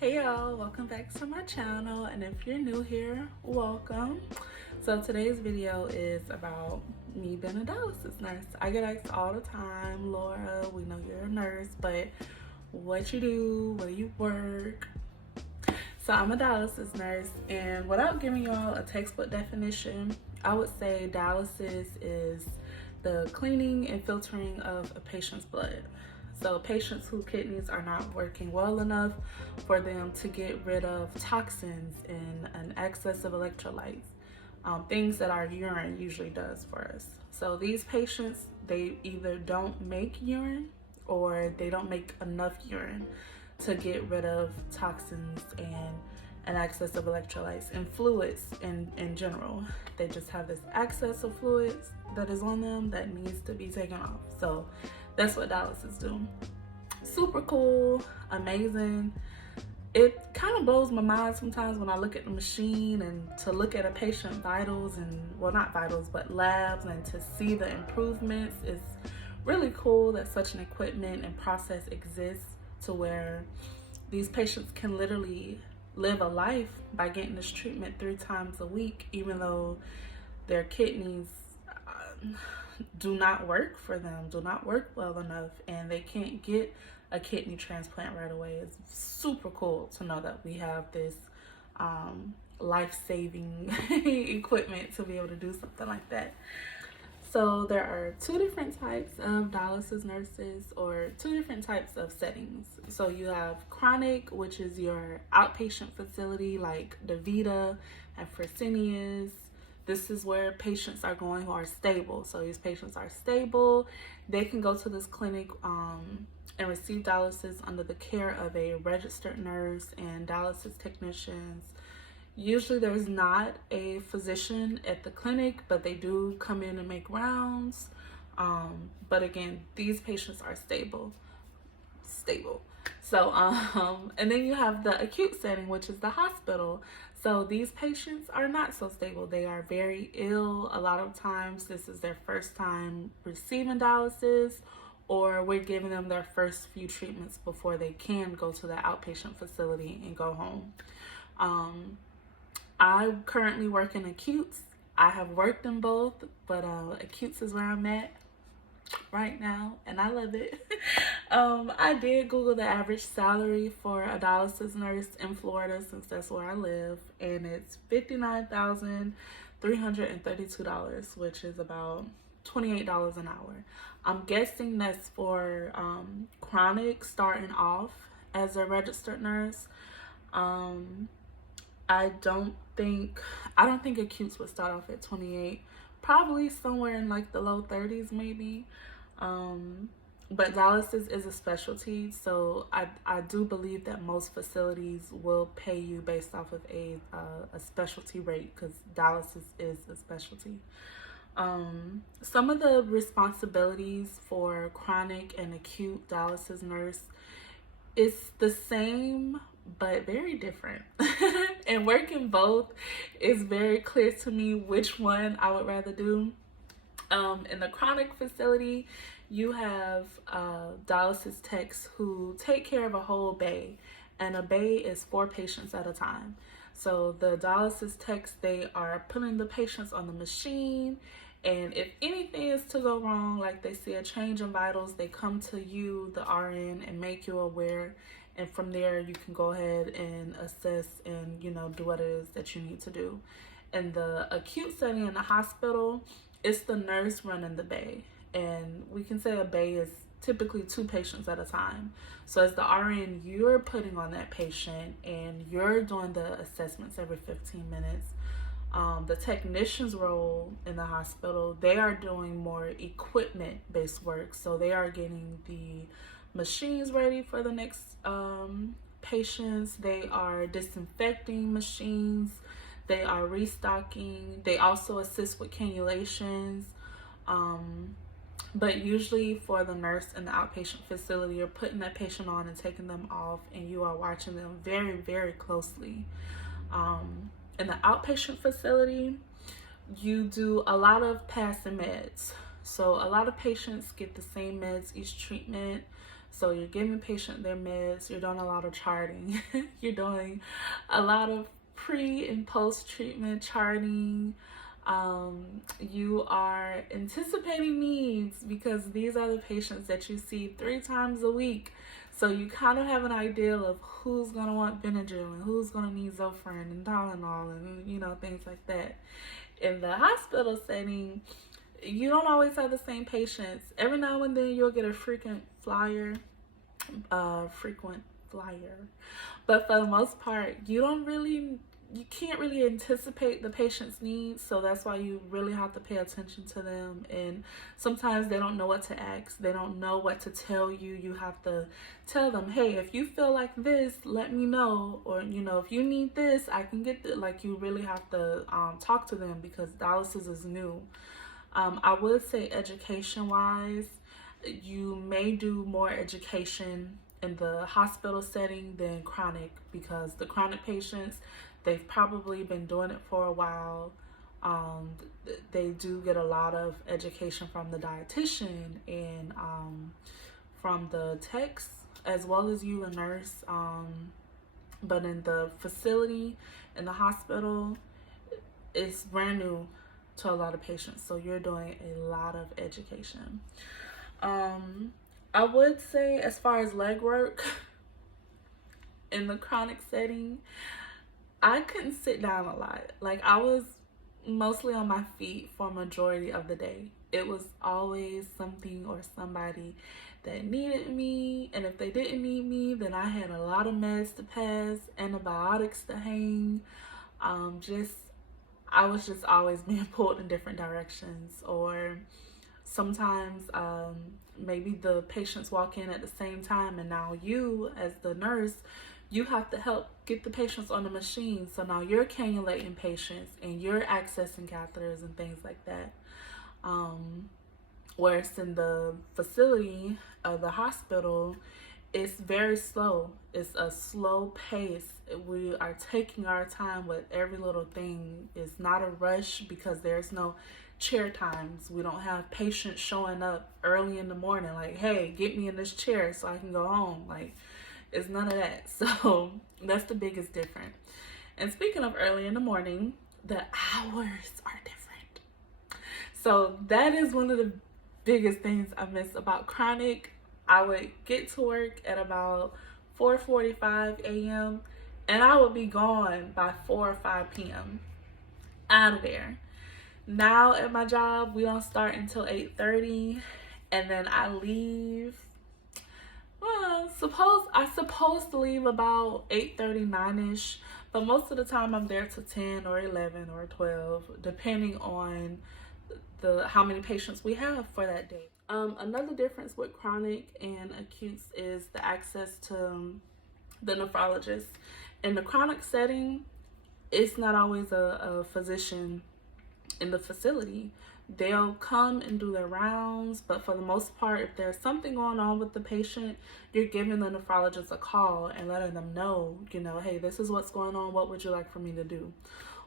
Hey y'all, welcome back to my channel, and if you're new here, welcome. So today's video is about me being a dialysis nurse. I get asked all the time, Laura, we know you're a nurse, but what you do, where you work? So I'm a dialysis nurse, and without giving y'all a textbook definition, I would say dialysis is the cleaning and filtering of a patient's blood. So patients whose kidneys are not working well enough for them to get rid of toxins and an excess of electrolytes, things that our urine usually does for us. So these patients, they either don't make urine or they don't make enough urine to get rid of toxins and an excess of electrolytes and fluids in general. They just have this excess of fluids that is on them that needs to be taken off. So that's what dialysis do. Super cool, amazing. It kind of blows my mind sometimes when I look at the machine and to look at a patient's vitals and, well, not vitals, but labs, and to see the improvements. It's really cool that such an equipment and process exists to where these patients can literally live a life by getting this treatment 3 times a week, even though their kidneys do not work for them, do not work well enough, and they can't get a kidney transplant right away. It's super cool to know that we have this life-saving equipment to be able to do something like that. So there are 2 different types of dialysis nurses, or 2 different types of settings. So you have chronic, which is your outpatient facility like DaVita and Fresenius. This is where patients are going who are stable. So these patients are stable. They can go to this clinic and receive dialysis under the care of a registered nurse and dialysis technicians. Usually there's not a physician at the clinic, but they do come in and make rounds. But again, these patients are stable. So, and then you have the acute setting, which is the hospital. So these patients are not so stable. They are very ill. A lot of times this is their first time receiving dialysis, or we're giving them their first few treatments before they can go to the outpatient facility and go home. I currently work in acutes. I have worked in both, but acutes is where I'm at right now, and I love it. I did Google the average salary for a dialysis nurse in Florida, since that's where I live, and it's $59,332, which is about $28 an hour. I'm guessing that's for chronic, starting off as a registered nurse. I don't think acutes would start off at 28, probably somewhere in like the low 30s maybe. But dialysis is a specialty, so I do believe that most facilities will pay you based off of a specialty rate, because dialysis is a specialty. Some of the responsibilities for chronic and acute dialysis nurse is the same but very different. And working both is very clear to me which one I would rather do. In the chronic facility, you have dialysis techs who take care of a whole bay, and a bay is 4 patients at a time. So the dialysis techs, they are putting the patients on the machine, and if anything is to go wrong, like they see a change in vitals, they come to you, the RN, and make you aware. And from there, you can go ahead and assess and, do what it is that you need to do. In the acute setting in the hospital, it's the nurse running the bay. And we can say a bay is typically 2 patients at a time. So as the RN, you're putting on that patient and you're doing the assessments every 15 minutes. The technician's role in the hospital, they are doing more equipment-based work. So they are getting the machines ready for the next patients. They are disinfecting machines. They are restocking. They also assist with cannulations. But usually for the nurse in the outpatient facility, you're putting that patient on and taking them off, and you are watching them very, very closely. In the outpatient facility, you do a lot of passing meds. So a lot of patients get the same meds each treatment. So you're giving patient their meds, you're doing a lot of charting, you're doing a lot of pre and post treatment charting. You are anticipating needs because these are the patients that you see 3 times a week. So you kind of have an idea of who's going to want Benadryl and who's going to need Zofran and Tylenol and, things like that. In the hospital setting, you don't always have the same patients. Every now and then you'll get a frequent flyer. But for the most part, you can't really anticipate the patient's needs, so that's why you really have to pay attention to them. And sometimes they don't know what to ask, they don't know what to tell you. You have to tell them, hey, if you feel like this, let me know, or if you need this, I can get it. Like, you really have to talk to them because dialysis is new. I would say education wise, you may do more education in the hospital setting than chronic, because the chronic patients, they've probably been doing it for a while. They do get a lot of education from the dietitian and from the techs, as well as you, the nurse. But in the facility, in the hospital, it's brand new to a lot of patients. So you're doing a lot of education. I would say, as far as leg work in the chronic setting, I couldn't sit down a lot. Like, I was mostly on my feet for a majority of the day. It was always something or somebody that needed me, and if they didn't need me, then I had a lot of meds to pass, antibiotics to hang. I was just always being pulled in different directions. Or sometimes maybe the patients walk in at the same time, and now you, as the nurse, you have to help get the patients on the machine. So now you're cannulating patients and you're accessing catheters and things like that. Whereas in the facility of the hospital, it's very slow. It's a slow pace. We are taking our time with every little thing. It's not a rush because there's no chair times. We don't have patients showing up early in the morning like, hey, get me in this chair so I can go home. Like, it's none of that. So that's the biggest difference. And speaking of early in the morning, the hours are different. So that is one of the biggest things I miss about chronic. I would get to work at about 4:45 a.m. and I would be gone by 4 or 5 p.m. out of there. Now at my job, we don't start until 8:30, and then I leave. Well, I supposed to leave about 8:30, 9ish, but most of the time I'm there till 10 or 11 or 12, depending on how many patients we have for that day. Another difference with chronic and acutes is the access to the nephrologist. In the chronic setting, it's not always a physician in the facility. They'll come and do their rounds, but for the most part, if there's something going on with the patient, you're giving the nephrologist a call and letting them know, hey, this is what's going on. What would you like for me to do?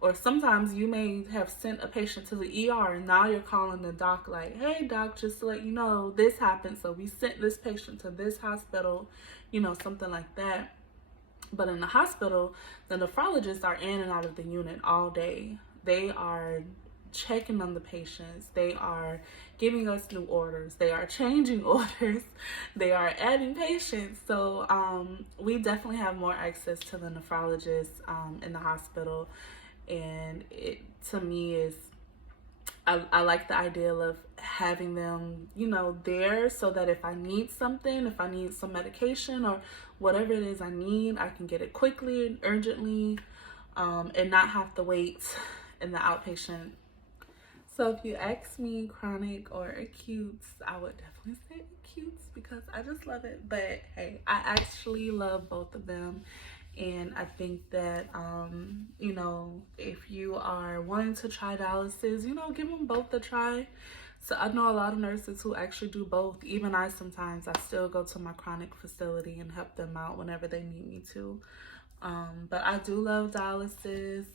Or sometimes you may have sent a patient to the ER and now you're calling the doc like, hey doc, just to let you know, this happened. So we sent this patient to this hospital, something like that. But in the hospital, the nephrologists are in and out of the unit all day. They are checking on the patients. They are giving us new orders. They are changing orders. They are adding patients. So we definitely have more access to the nephrologists in the hospital. And it, to me, is I like the idea of having them, there, so that if I need something, if I need some medication or whatever it is I need, I can get it quickly and urgently, and not have to wait in the outpatient. So if you ask me chronic or acutes, I would definitely say acutes because I just love it. But hey, I actually love both of them. And I think that, if you are wanting to try dialysis, give them both a try. So I know a lot of nurses who actually do both. Even I still go to my chronic facility and help them out whenever they need me to. But I do love dialysis.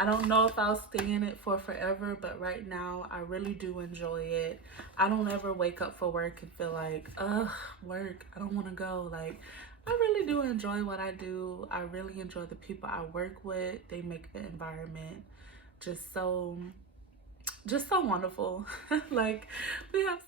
I don't know if I'll stay in it for forever, but right now I really do enjoy it. I don't ever wake up for work and feel like, ugh, work, I don't want to go. Like, I really do enjoy what I do. I really enjoy the people I work with. They make the environment just so wonderful. Like, we have